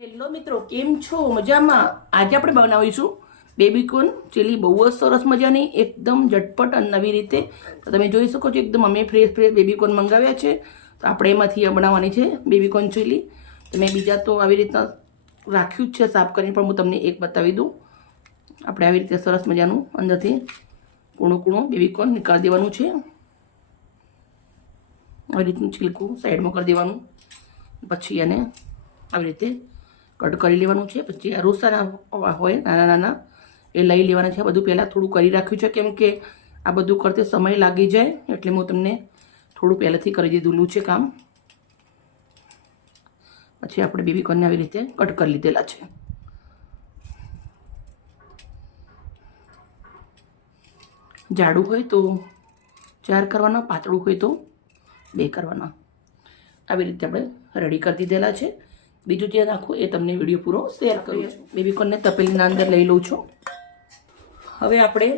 Hello મિત્રો, કેમ છો? મજામાં? આજે આપણે બનાવીશું બેબીકોર્ન ચીલી. બહુ જ સરસ મજાની, એકદમ ઝટપટ અને નવી રીતે. તો તમે જોઈ શકો છો, એકદમ અમે ફ્રેશ બેબીકોર્ન મંગાવ્યા છે. તો આપણે એમાંથી બનાવવાની છે બેબીકોર્ન ચીલી. તો મેં બીજા તો આવી રીતના રાખ્યું જ છે સાફ કરીને, પણ હું તમને એક બતાવી દઉં. આપણે આવી રીતે સરસ મજાનું અંદરથી કૂણું કૂણું બેબીકોર્ન નીકાળી દેવાનું છે. આવી રીતનું છિલકું સાઈડમાં કરી દેવાનું. પછી એને આવી રીતે કટ કરી લેવાનું છે. પછી આ રોસાના હોય નાના નાના એ લઈ લેવાના છે. બધું પહેલાં થોડું કરી રાખ્યું છે, કેમ કે આ બધું કરતે સમય લાગી જાય, એટલે હું તમને થોડું પહેલાંથી કરી દીધેલું છે કામ. પછી આપણે બેબીકોર્નને આવી રીતે કટ કરી લીધેલા છે. જાડું હોય તો 4 કરવાના, પાતળું હોય તો 2 કરવાના. આવી રીતે આપણે રેડી કરી દીધેલા છે. બીજું જે નાખું એ તમને વિડીયો પૂરો શેર કરું છું. બેબીકોર્નને તપેલીના અંદર લઈ લઉં છું. હવે આપણે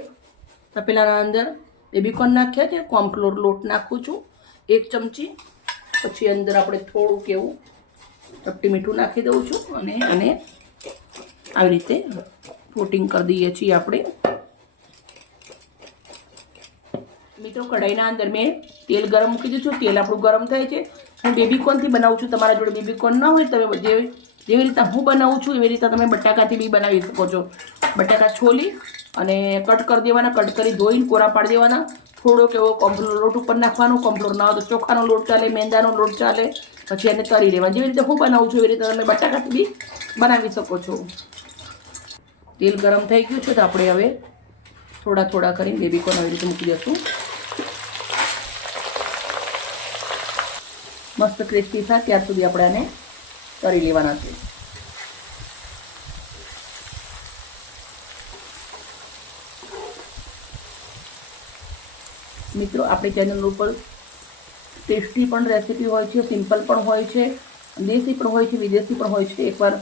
તપેલાના અંદર બેબીકોર્ન નાખ્યા છે. કોર્નફ્લોર લોટ નાખું છું 1 ચમચી. પછી અંદર આપણે થોડુંક એવું ચપટી મીઠું નાખી દઉં છું અને આને આવી રીતે કોટિંગ કરી દઈએ છીએ આપણે. મિત્રો, કઢાઈના અંદર મેં તેલ ગરમ મૂકી દીધું. તેલ આપણું ગરમ થાય છે. હું બેબીકોર્નથી બનાવું છું. તમારા જોડે બેબીકોર્ન ના હોય તમે જેવી રીતે હું બનાવું છું એવી રીતે તમે બટાકાથી બી બનાવી શકો છો. બટાકા છોલી અને કટ કરી દેવાના. કટ કરી ધોઈને કોરા પાડી દેવાના. થોડોક એવો કોર્નફ્લોર લોટ ઉપર નાખવાનો. કોર્નફ્લોર ના હોય તો ચોખાનો લોટ ચાલે, મેંદાનો લોટ ચાલે. પછી એને તળી લેવા. જેવી રીતે હું બનાવું છું એવી રીતે તમે બટાકાથી બી બનાવી શકો છો. તેલ ગરમ થઈ ગયું છે તો આપણે હવે થોડા થોડા કરીને બેબીકોર્ન આવી રીતે મૂકી દઈશું. મસ્ત ક્રિસ્પી થાય ત્યાર સુધી આપણે આને તળી લેવાના છે. મિત્રો, આપણી ચેનલ ઉપર ટેસ્ટી પણ રેસીપી હોય છે, સિમ્પલ પણ હોય છે, દેશી પણ હોય છે, વિદેશી પણ હોય છે. એકવાર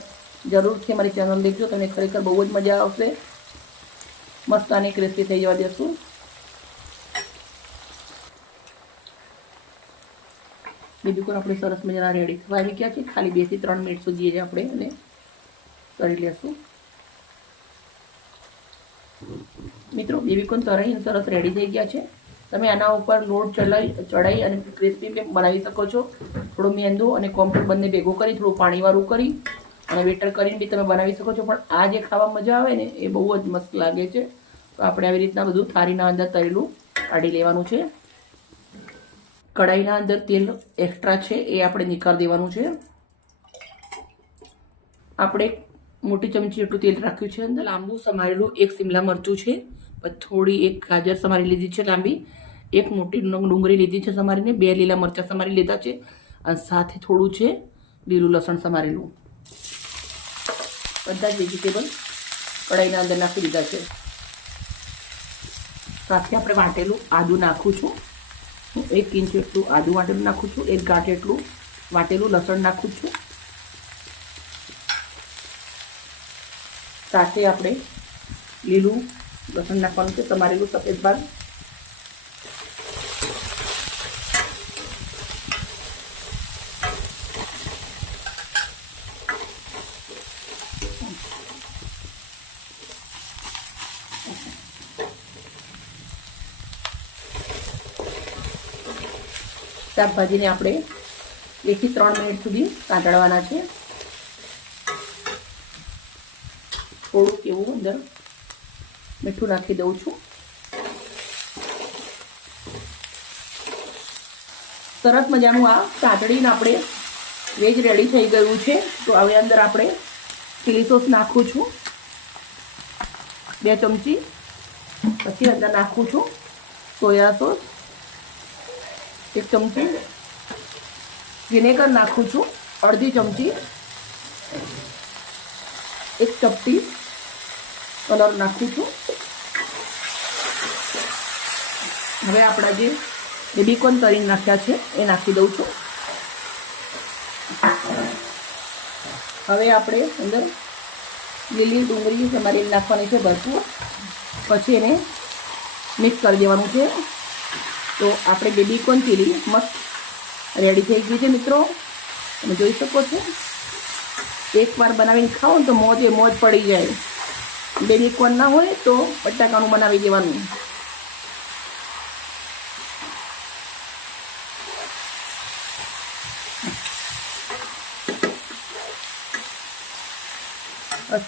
જરૂરથી અમારી ચેનલ દેખજો, તમને ખરેખર બહુ જ મજા આવશે. મસ્ત આની ક્રિસ્પી થઈ જવા દેશું. બેબીકોર્ન આપણે સરસ મજાના રેડી થવા આવી ગયા છે. ખાલી 2 થી 3 મિનિટ સુધી જ આપણે એને કરી લેશું. મિત્રો, બેબીકોર્ન તળાઈને સરસ રેડી થઈ ગયા છે. તમે આના ઉપર લોટ ચડાઈ અને ક્રિસ્પી બનાવી શકો છો. થોડું મેંદો અને કોર્નફ્લોર બંને ભેગું કરી, થોડું પાણીવાળું કરી અને વેટર કરીને બી તમે બનાવી શકો છો. પણ આ જે ખાવા મજા આવે ને એ બહુ જ મસ્ત લાગે છે. તો આપણે આવી રીતના બધું થાળીના અંદર તળેલું કાઢી લેવાનું છે. કઢાઈના અંદર તેલ એક્સ્ટ્રા છે એ આપણે નીકાળી દેવાનું છે. આપણે મોટી ચમચી એટલું તેલ રાખ્યું છે. અંદર લાંબુ સમારેલું 1 શિમલા મરચું છે. થોડી 1 ગાજર સમારી લીધી છે લાંબી. 1 મોટી ડુંગળી લીધી છે સમારીને. 2 લીલા મરચાં સમારી લીધા છે અને સાથે થોડું છે લીલું લસણ સમારેલું. બધા જ વેજીટેબલ કઢાઈના અંદર નાખી દીધા છે. સાથે આપણે વાટેલું આદું નાખું છું. 1 ઇંચ એટલું આદું વાટેલું નાખું છું. 1 ગાંઠ એટલું વાટેલું લસણ નાખું છું. સાથે આપણે લીલું લસણ નાખવાનું છે, સમારેલું સફેદ ભાગ. શાકભાજીને આપણે 1 થી 3 મિનિટ સુધી કાઢવાના છે. થોડુંક એવું અંદર મીઠું નાખી દઉં છું. સરસ મજાનું આ કાતડીને આપણે વેજ રેડી થઈ ગયું છે. તો હવે અંદર આપણે ચીલી સોસ નાખું છું 2 ચમચી. પછી અંદર નાખું છું સોયા સોસ 1 ચમચી. વિનેગર નાખું છું અડધી ચમચી. 1 ચપટી કલર નાખું છું. હવે આપણા જે બેબીકોર્ન તળીને નાખ્યા છે એ નાખી દઉં છું. હવે આપણે અંદર લીલી ડુંગળી સમારીને નાખવાની છે ભરપૂર. પછી એને મિક્સ કરી દેવાનું છે. તો આપણે બેબીકોર્ન ચીલી મસ્ત રેડી થઈ ગઈ છે મિત્રો. તમે જોઈ શકો છો એકવાર બનાવીને ખાઓ ને તો મોજે મોજ પડી જાય. બેબીકોર્ન ના હોય તો બટાકાનું બનાવી દેવાનું.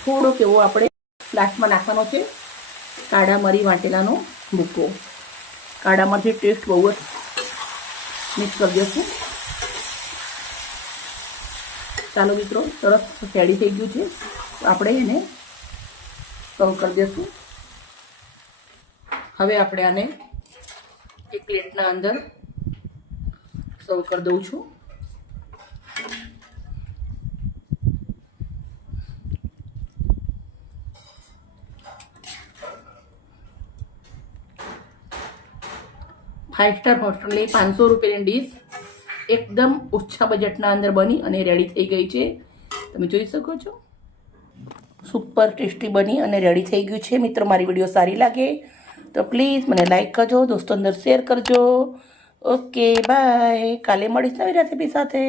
થોડોક એવો આપણે લાસ્ટમાં નાખવાનો છે કાળા મરી વાટેલાનો ભૂકો. કાળા મરચી ટેસ્ટ બહુ જ મિક્સ કરી દઈશું. ચાલો મિત્રો, સરસ રેડી થઈ ગયું છે. આપણે એને સર્વ કરી દઈશું. હવે આપણે આને એક પ્લેટના અંદર સર્વ કરી દઉં છું. फाइव स्टार હોસ્ટેલની 500 રૂપિયાની ડીશ એકદમ ઓછા બજેટના અંદર બની અને રેડી થઈ ગઈ છે. તમે જોઈ શકો છો. સુપર ટેસ્ટી બની અને રેડી થઈ ગયું છે. મિત્રો, મારી વિડીયો સારી લાગે તો પ્લીઝ મને લાઈક કરજો, દોસ્તો અંદર શેર કરજો. Okay, bye. કાલે મળીશ નવી રેસીપી સાથે.